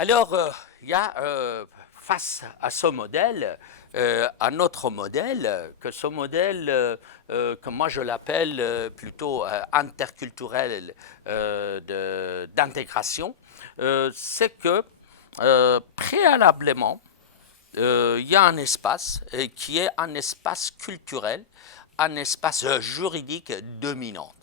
Alors, il y a face à ce modèle, un autre modèle, que ce modèle, que moi je l'appelle plutôt interculturel d'intégration, c'est que préalablement, il y a un espace qui est un espace culturel, un espace juridique dominant.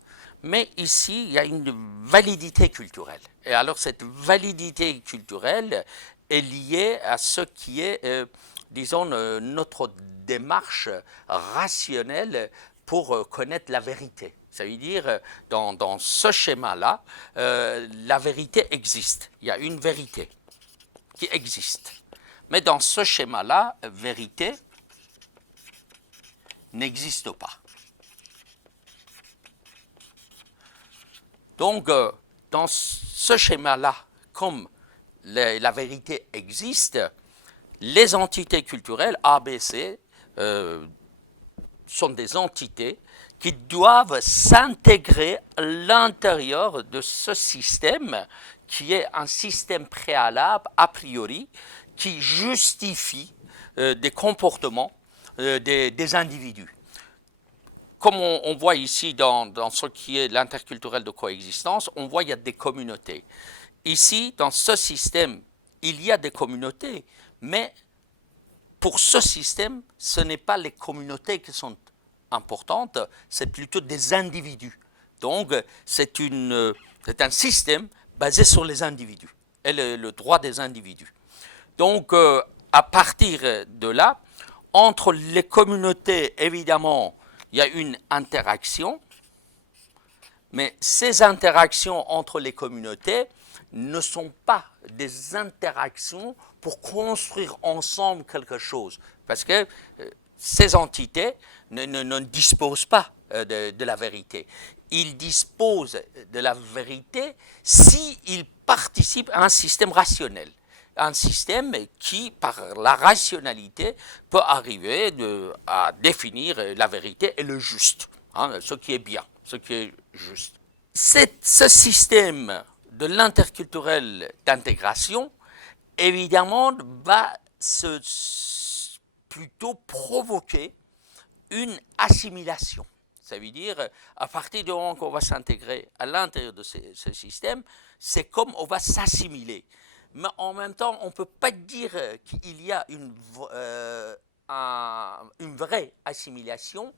Mais ici, il y a une validité culturelle. Et alors, cette validité culturelle est liée à ce qui est, disons, notre démarche rationnelle pour connaître la vérité. Ça veut dire, dans ce schéma-là, la vérité existe. Il y a une vérité qui existe. Mais dans ce schéma-là, vérité n'existe pas. Donc, dans ce schéma-là, comme la vérité existe, les entités culturelles, A, B, C, sont des entités qui doivent s'intégrer à l'intérieur de ce système qui est un système préalable, a priori, qui justifie des comportements des individus. Comme on voit ici dans ce qui est l'interculturel de coexistence, on voit qu'il y a des communautés. Ici, dans ce système, il y a des communautés, mais pour ce système, ce n'est pas les communautés qui sont importantes, c'est plutôt des individus. Donc, c'est un système basé sur les individus et le droit des individus. Donc, à partir de là, entre les communautés, évidemment, il y a une interaction, mais ces interactions entre les communautés ne sont pas des interactions pour construire ensemble quelque chose. Parce que ces entités ne disposent pas de la vérité. Ils disposent de la vérité s'ils participent à un système rationnel. Un système qui, par la rationalité, peut arriver à définir la vérité et le juste, hein, ce qui est bien, ce qui est juste. Ce système de l'interculturel d'intégration, évidemment, va plutôt provoquer une assimilation. Ça veut dire, à partir du moment qu'on va s'intégrer à l'intérieur de ce système, c'est comme on va s'assimiler. Mais en même temps, on ne peut pas dire qu'il y a une vraie assimilation,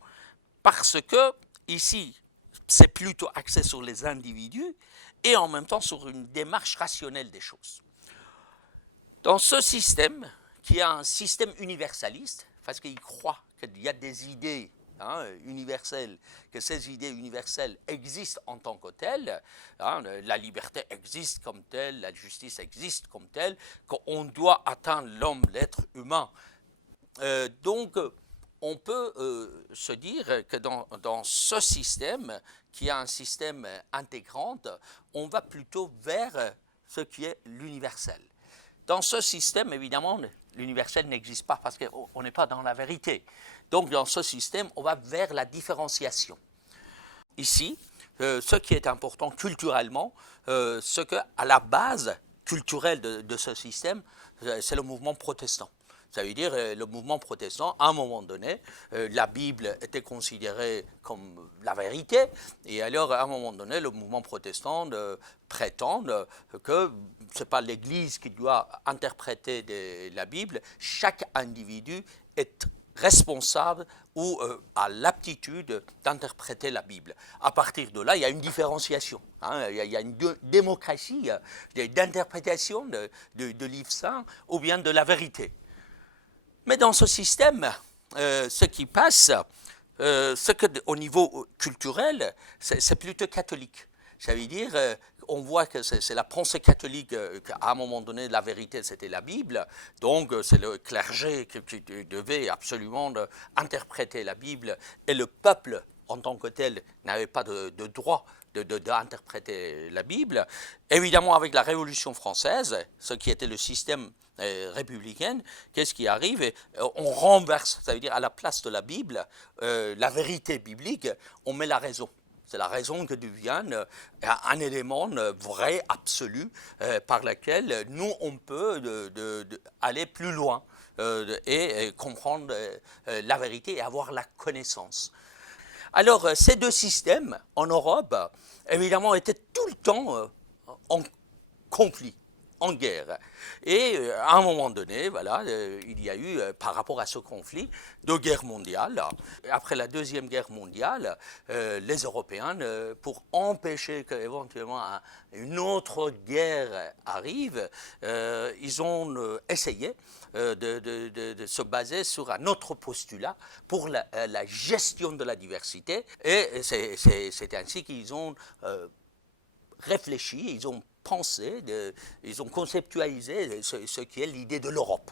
parce que ici, c'est plutôt axé sur les individus et en même temps sur une démarche rationnelle des choses. Dans ce système, qui est un système universaliste, parce qu'il croit qu'il y a des idées universelles, que ces idées universelles existent en tant que telles, la liberté existe comme telle, la justice existe comme telle, qu'on doit atteindre l'homme, l'être humain. Donc, on peut se dire que dans ce système, qui est un système intégrant, on va plutôt vers ce qui est l'universel. Dans ce système, évidemment, l'universel n'existe pas parce qu'on n'est pas dans la vérité. Donc, dans ce système, on va vers la différenciation. Ici, ce qui est important culturellement, ce qu'à la base culturelle de ce système, c'est le mouvement protestant. Ça veut dire le mouvement protestant, à un moment donné, la Bible était considérée comme la vérité, et alors à un moment donné, le mouvement protestant prétend que ce n'est pas l'Église qui doit interpréter la Bible, chaque individu est responsable ou a l'aptitude d'interpréter la Bible. À partir de là, il y a une différenciation, il y a une démocratie d'interprétation de livres saints ou bien de la vérité. Mais dans ce système, ce qui passe, ce que au niveau culturel, c'est plutôt catholique. Ça veut dire, on voit que c'est la pensée catholique qu'à un moment donné, la vérité, c'était la Bible. Donc, c'est le clergé qui devait absolument interpréter la Bible. Et le peuple, en tant que tel, n'avait pas de droit d'interpréter la Bible. Évidemment, avec la Révolution française, ce qui était le système républicain, qu'est-ce qui arrive? On renverse, ça veut dire à la place de la Bible, la vérité biblique, on met la raison. C'est la raison que devient un élément vrai, absolu, par lequel nous, on peut aller plus loin et comprendre la vérité et avoir la connaissance. Alors, ces deux systèmes, en Europe, évidemment, étaient tout le temps en conflit, en guerre. Et à un moment donné, voilà, il y a eu, par rapport à ce conflit, deux guerres mondiales. Après la Deuxième Guerre mondiale, les Européens, pour empêcher qu'éventuellement une autre guerre arrive, ils ont essayé de se baser sur un autre postulat pour la gestion de la diversité. Et c'est ainsi qu'ils ont réfléchi, ils ont pensé, ils ont conceptualisé ce qui est l'idée de l'Europe.